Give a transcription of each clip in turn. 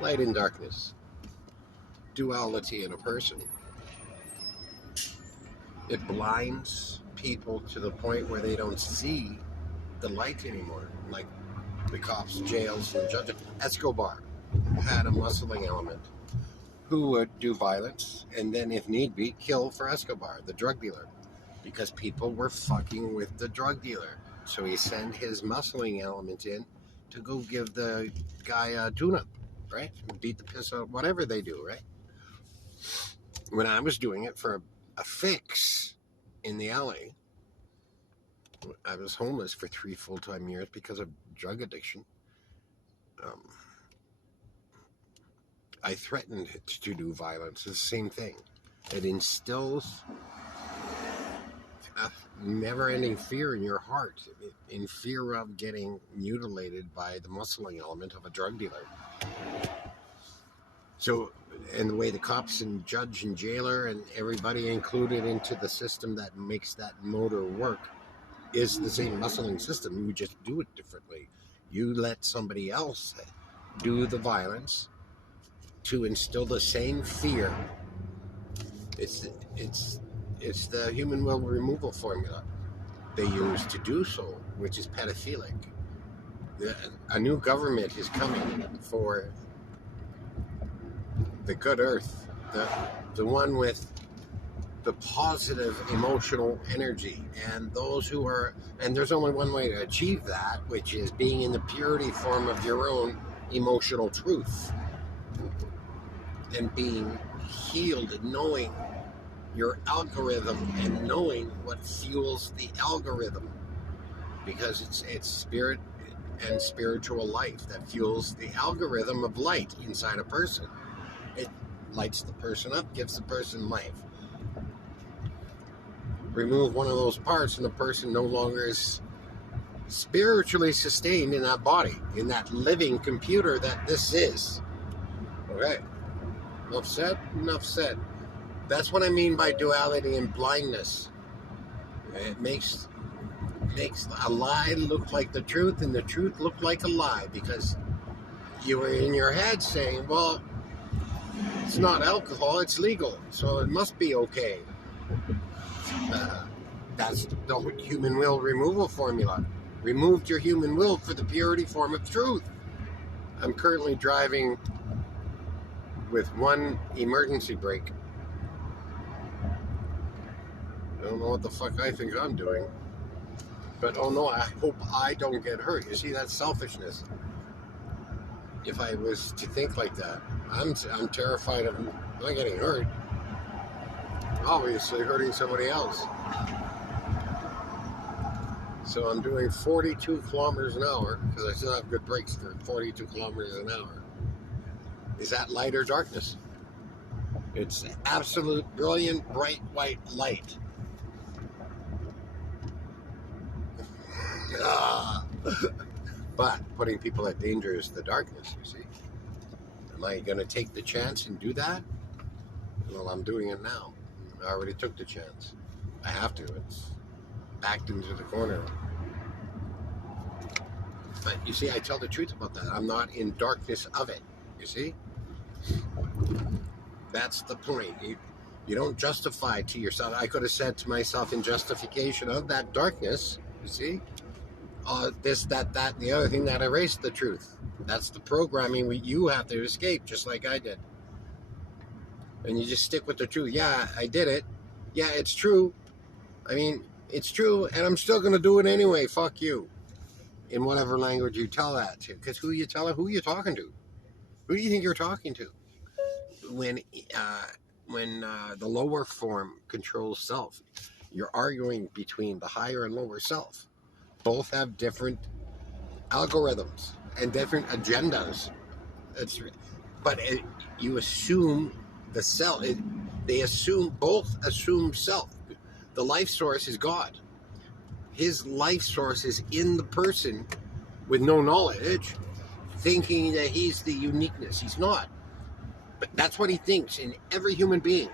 Light and darkness. Duality in a person. It blinds people to the point where they don't see the light anymore. Like the cops, jails, and judges. Escobar had a muscling element who would do violence and then, if need be, kill for Escobar, the drug dealer, because people were fucking with the drug dealer. So he sent his muscling element in to go give the guy a tune-up, right? Beat the piss out, whatever they do, right? When I was doing it for a fix in the alley, I was homeless for 3 full-time years because of drug addiction. Um, I threatened to do violence. It's the same thing. It instills a never-ending fear in your heart, in fear of getting mutilated by the muscling element of a drug dealer. So, and the way the cops and judge and jailer and everybody included into the system that makes that motor work is the same muscling system. You just do it differently. You let somebody else do the violence to instill the same fear. It's the human will removal formula they use to do so, which is pedophilic. A new government is coming for the good earth, the one with the positive emotional energy, and those who are, and there's only one way to achieve that, which is being in the purity form of your own emotional truth and being healed and knowing your algorithm and knowing what fuels the algorithm, because it's spirit and spiritual life that fuels the algorithm of light inside a person. It lights the person up, gives the person life. Remove one of those parts and the person no longer is spiritually sustained in that body, in that living computer that this is. Okay, enough said, enough said. That's what I mean by duality and blindness. It makes a lie look like the truth and the truth look like a lie, because you were in your head saying, well, it's not alcohol, it's legal, so it must be okay. That's the human will removal formula. Removed your human will for the purity form of truth. I'm currently driving with one emergency brake. I don't know what the fuck I think I'm doing. But oh no, I hope I don't get hurt. You see, that's selfishness. If I was to think like that, I'm terrified of not getting hurt. Obviously hurting somebody else. So I'm doing 42 kilometers an hour because I still have good brakes for 42 kilometers an hour. Is that light or darkness? It's absolute, brilliant, bright white light. But putting people at danger is the darkness, you see. Am I going to take the chance and do that? Well, I'm doing it now. I already took the chance. I have to. It's backed into the corner. But you see, I tell the truth about that. I'm not in darkness of it, you see? That's the point. You don't justify to yourself. I could have said to myself in justification of that darkness, you see? This, that, and the other thing that erased the truth. That's the programming you have to escape, just like I did. And you just stick with the truth. Yeah, I did it. Yeah, it's true. I mean, it's true, and I'm still going to do it anyway. Fuck you. In whatever language you tell that to. Because who you talking to? Who do you think you're talking to? When the lower form controls self, you're arguing between the higher and lower self. Both have different algorithms and different agendas. You assume the self. Both assume self. The life source is God. His life source is in the person with no knowledge, thinking that he's the uniqueness. He's not. But that's what he thinks in every human being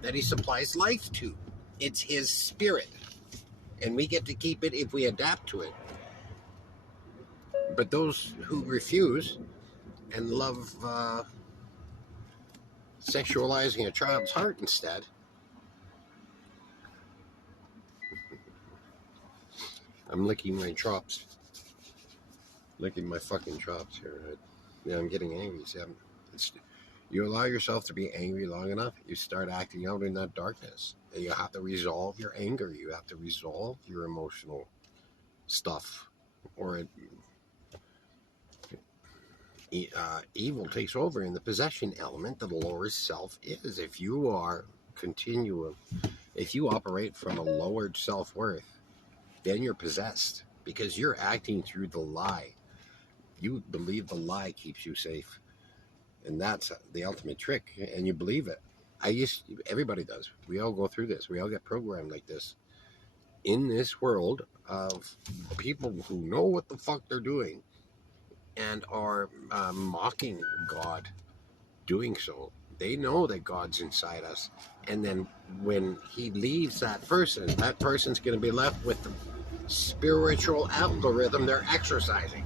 that he supplies life to. It's his spirit. And we get to keep it if we adapt to it. But those who refuse and love sexualizing a child's heart instead. I'm licking my chops. Licking my fucking chops here. Yeah, I'm getting angry. See, you allow yourself to be angry long enough, you start acting out in that darkness. And you have to resolve your anger. You have to resolve your emotional stuff. Or evil takes over in the possession element. The lower self is. If you operate from a lowered self-worth, then you're possessed because you're acting through the lie. You believe the lie keeps you safe, and that's the ultimate trick, and you believe it. Everybody does. We all go through this. We all get programmed like this in this world of people who know what the fuck they're doing and are mocking God doing so. They know that God's inside us, and then when he leaves that person's going to be left with the spiritual algorithm they're exercising.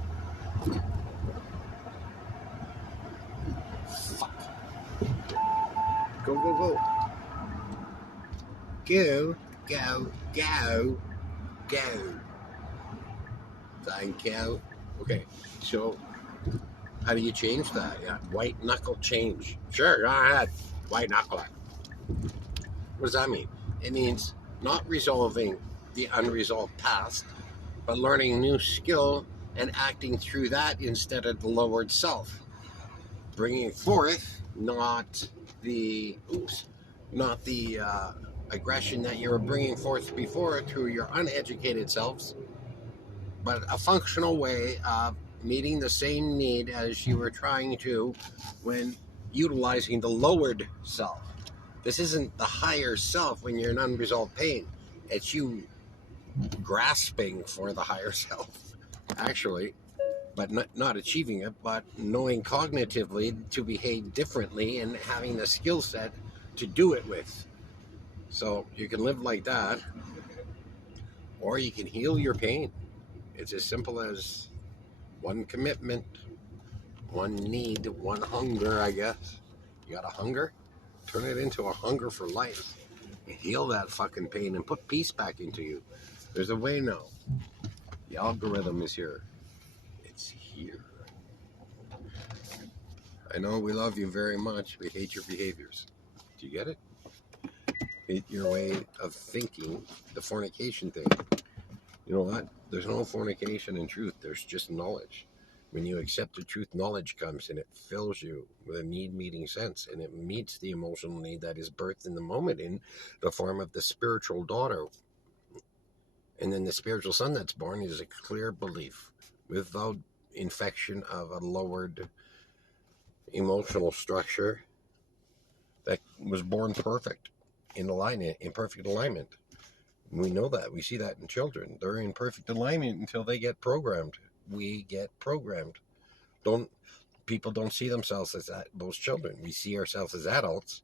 Fuck. Go, go, go. Go, go, go, go. Thank you. Okay, so how do you change that? Yeah, white knuckle change. Sure, go ahead. White knuckle it. What does that mean? It means not resolving the unresolved past, but learning a new skill and acting through that instead of the lowered self. Bringing forth not the aggression that you were bringing forth before through your uneducated selves, but a functional way of meeting the same need as you were trying to when utilizing the lowered self. This isn't the higher self when you're in unresolved pain. It's you grasping for the higher self, actually, but not achieving it, but knowing cognitively to behave differently and having the skill set to do it with. So you can live like that, or you can heal your pain. It's as simple as one commitment, one need, one hunger, I guess. You got a hunger? Turn it into a hunger for life. Heal that fucking pain and put peace back into you. There's a way now. The algorithm is here. It's here. I know we love you very much. We hate your behaviors. Do you get it? Hate your way of thinking, the fornication thing. You know what? There's no fornication in truth. There's just knowledge. When you accept the truth, knowledge comes and it fills you with a need meeting sense, and it meets the emotional need that is birthed in the moment in the form of the spiritual daughter. And then the spiritual son that's born is a clear belief without infection of a lowered emotional structure that was born perfect in alignment, in perfect alignment. We know that. We see that in children. They're in perfect alignment until they get programmed. We get programmed. People don't see themselves as those children. We see ourselves as adults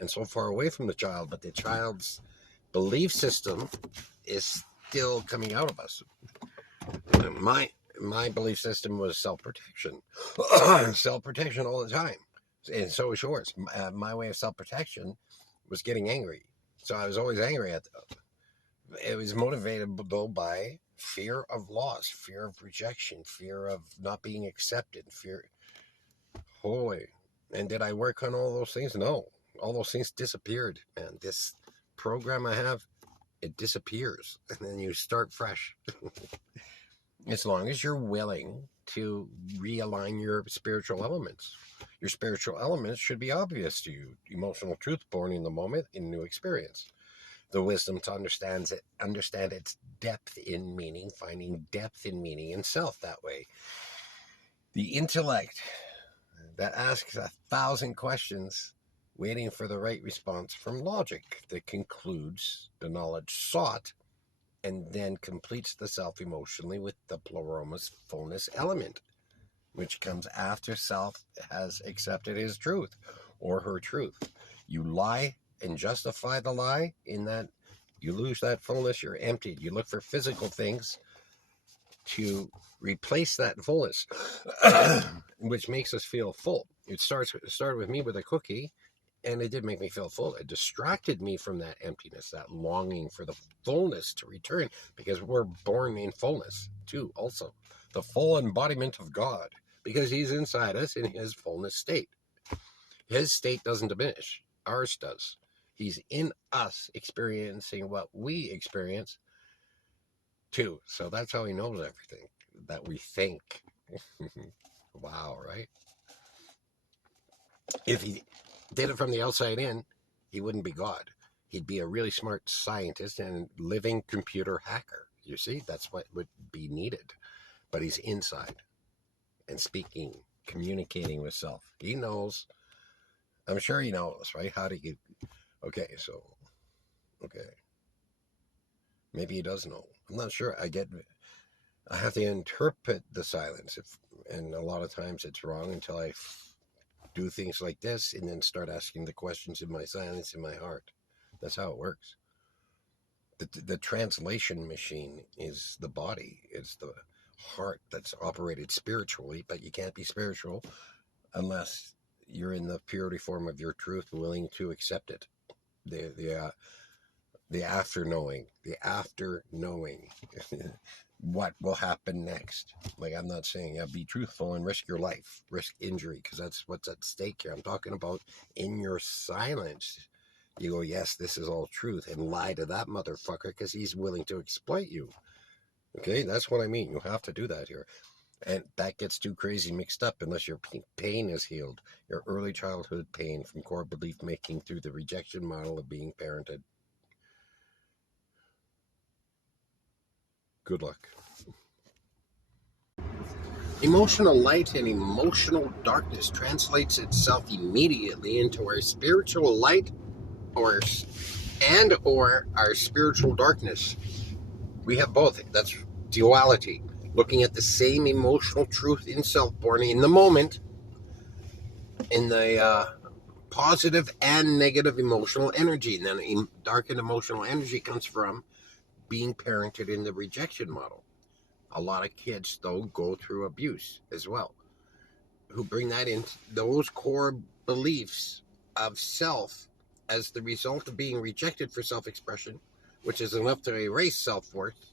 and so far away from the child, but the child's belief system is still coming out of us. My belief system was self-protection. Self-protection all the time. And so is yours. My way of self-protection was getting angry. So I was always angry at them. It was motivated though by fear of loss, fear of rejection, fear of not being accepted, fear. Holy. And did I work on all those things? No. All those things disappeared, man. This program I have, it disappears. And then you start fresh. As long as you're willing to realign your spiritual elements. Your spiritual elements should be obvious to you. Emotional truth born in the moment in new experience. The wisdom to understand its depth in meaning, finding depth in meaning in self that way. The intellect that asks 1,000 questions, waiting for the right response from logic that concludes the knowledge sought and then completes the self emotionally with the pleromos fullness element, which comes after self has accepted his truth or her truth. You lie and justify the lie in that you lose that fullness, you're emptied. You look for physical things to replace that fullness. which makes us feel full. It started with me with a cookie, and it did make me feel full. It distracted me from that emptiness, that longing for the fullness to return, because we're born in fullness too, also. The full embodiment of God, because he's inside us in his fullness state. His state doesn't diminish, ours does. He's in us experiencing what we experience too. So that's how he knows everything that we think. Wow, right? If he did it from the outside in, he wouldn't be God. He'd be a really smart scientist and living computer hacker. You see, that's what would be needed. But he's inside and speaking, communicating with self. He knows. I'm sure he knows, right? How do you... Okay, so... Okay. Maybe he does know. I'm not sure. I have to interpret the silence. And a lot of times it's wrong until I do things like this and then start asking the questions in my silence, in my heart. That's how it works. The translation machine is the body. It's the heart that's operated spiritually, but you can't be spiritual unless you're in the purity form of your truth, willing to accept it. The after knowing what will happen next. Like, I'm not saying, be truthful and risk your life, risk injury, because that's what's at stake here. I'm talking about in your silence. You go, yes, this is all truth, and lie to that motherfucker because he's willing to exploit you. Okay, that's what I mean. You have to do that here. And that gets too crazy mixed up unless your pain is healed. Your early childhood pain from core belief making through the rejection model of being parented. Good luck. Emotional light and emotional darkness translates itself immediately into our spiritual light or our spiritual darkness. We have both. That's duality. Looking at the same emotional truth in self, born in the moment, in the positive and negative emotional energy. And then darkened emotional energy comes from being parented in the rejection model. A lot of kids, though, go through abuse as well, who bring that in, those core beliefs of self as the result of being rejected for self-expression, which is enough to erase self-worth,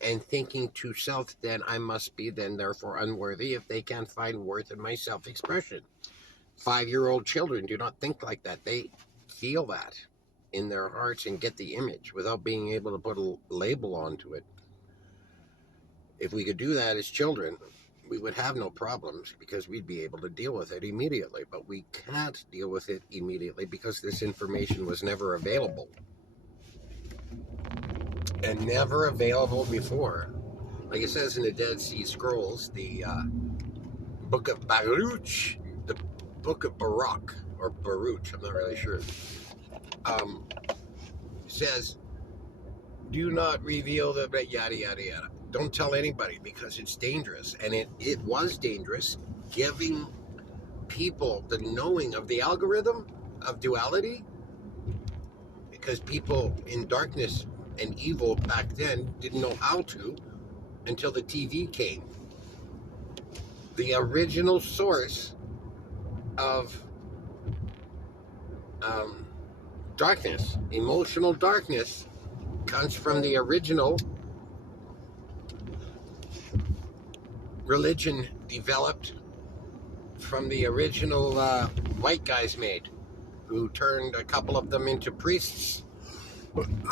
and thinking to self, then I must be then therefore unworthy if they can't find worth in my self-expression. 5-year-old children do not think like that. They feel that in their hearts and get the image without being able to put a label onto it. If we could do that as children, we would have no problems because we'd be able to deal with it immediately. But we can't deal with it immediately because this information was never available. And never available before. Like it says in the Dead Sea Scrolls, the book of Baruch, the book of Baruch, or Baruch, I'm not really sure, says, do not reveal the yada, yada, yada. Don't tell anybody because it's dangerous. And it was dangerous, giving people the knowing of the algorithm of duality, because people in darkness and evil back then didn't know how to until the TV came. The original source of darkness, emotional darkness, comes from the original religion developed from the original white guys made, who turned a couple of them into priests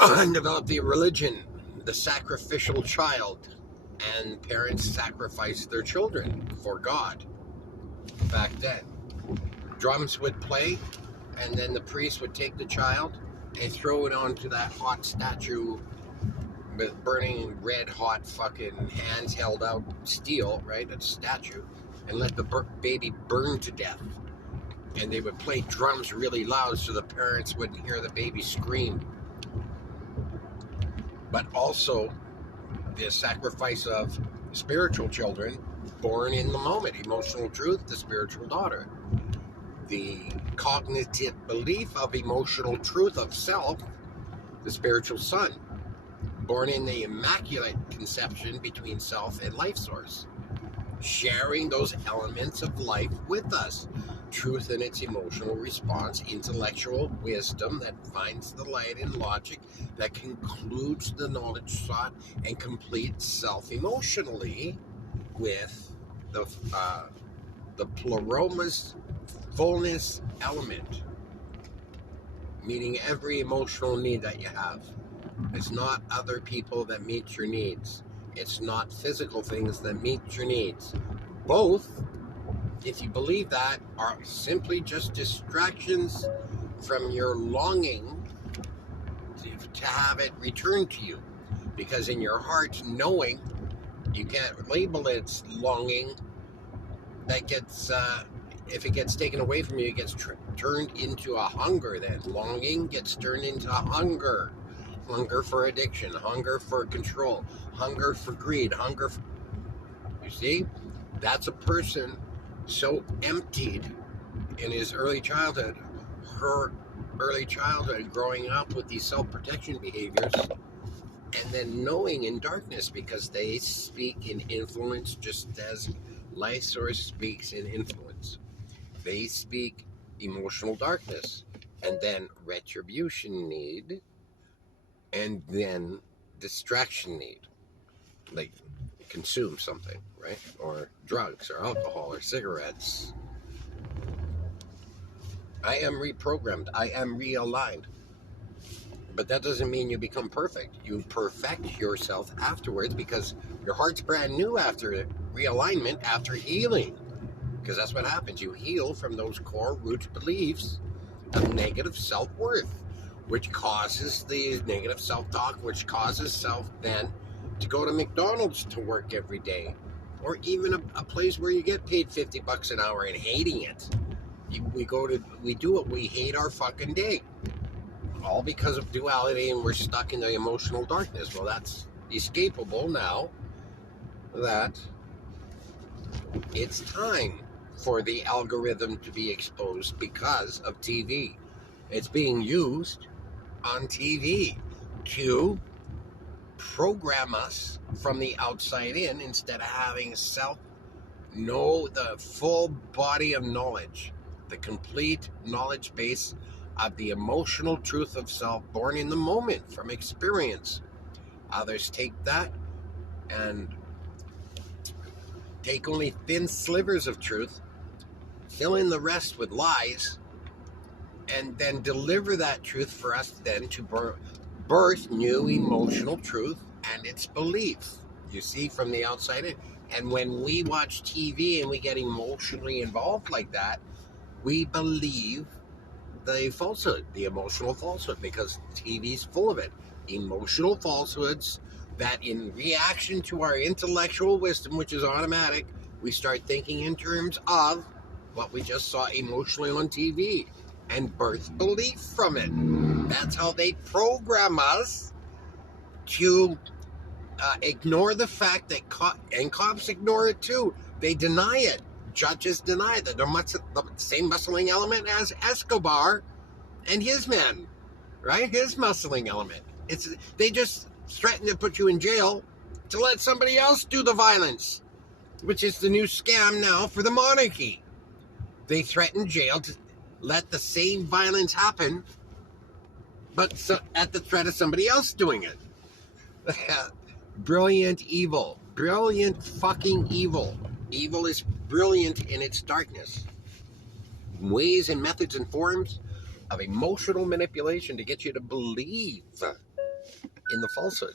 and developed the religion, the sacrificial child, and parents sacrificed their children for God back then. Drums would play, and then the priest would take the child and throw it onto that hot statue with burning red hot fucking hands held out steel, right, a statue, and let the baby burn to death. And they would play drums really loud so the parents wouldn't hear the baby scream. But also the sacrifice of spiritual children born in the moment, emotional truth, the spiritual daughter. The cognitive belief of emotional truth of self, the spiritual son, born in the immaculate conception between self and life source. sharing those elements of life with us. Truth in its emotional response, intellectual wisdom that finds the light in logic, that concludes the knowledge sought, and completes self emotionally with the pleromos fullness element, meaning every emotional need that you have. It's not other people that meet your needs. It's not physical things that meet your needs. Both, if you believe that, are simply just distractions from your longing to have it returned to you. Because in your heart, knowing, you can't label it longing, that gets, if it gets taken away from you, it gets turned into a hunger. Then longing gets turned into a hunger. Hunger for addiction, hunger for control, hunger for greed, you see? That's a person so emptied in his early childhood, her early childhood, growing up with these self-protection behaviors, and then knowing in darkness, because they speak in influence just as life source speaks in influence. They speak emotional darkness, and then retribution need, and then distraction need, like consume something, right? Or drugs or alcohol or cigarettes. I am reprogrammed. I am realigned. But that doesn't mean you become perfect. You perfect yourself afterwards, because your heart's brand new after realignment, after healing. Because that's what happens. You heal from those core root beliefs of negative self-worth, which causes the negative self-talk, which causes self then to go to McDonald's to work every day, or even a place where you get paid $50 an hour and hating it. We do it. We hate our fucking day, all because of duality, and we're stuck in the emotional darkness. Well, that's escapable now that it's time for the algorithm to be exposed because of TV. It's being used on TV to program us from the outside in, instead of having self know the full body of knowledge, the complete knowledge base of the emotional truth of self, born in the moment from experience. Others take that and take only thin slivers of truth, fill in the rest with lies, and then deliver that truth for us then to birth new emotional truth and its belief, you see, from the outside in. And when we watch TV and we get emotionally involved like that, we believe the falsehood, the emotional falsehood, because TV's full of it. Emotional falsehoods that, in reaction to our intellectual wisdom, which is automatic, we start thinking in terms of what we just saw emotionally on TV and birth belief from it. That's how they program us to ignore the fact that and cops ignore it too. They deny it. Judges deny that they're the same muscling element as Escobar and his men, right? His muscling element. They just threaten to put you in jail to let somebody else do the violence, which is the new scam now for the monarchy. They threaten jail to let the same violence happen, but at the threat of somebody else doing it. Brilliant evil. Brilliant fucking evil. Evil is brilliant in its darkness. Ways and methods and forms of emotional manipulation to get you to believe in the falsehood.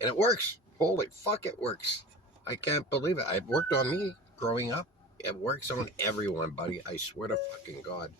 And it works. Holy fuck, it works. I can't believe it. It worked on me growing up. It works on everyone, buddy. I swear to fucking God.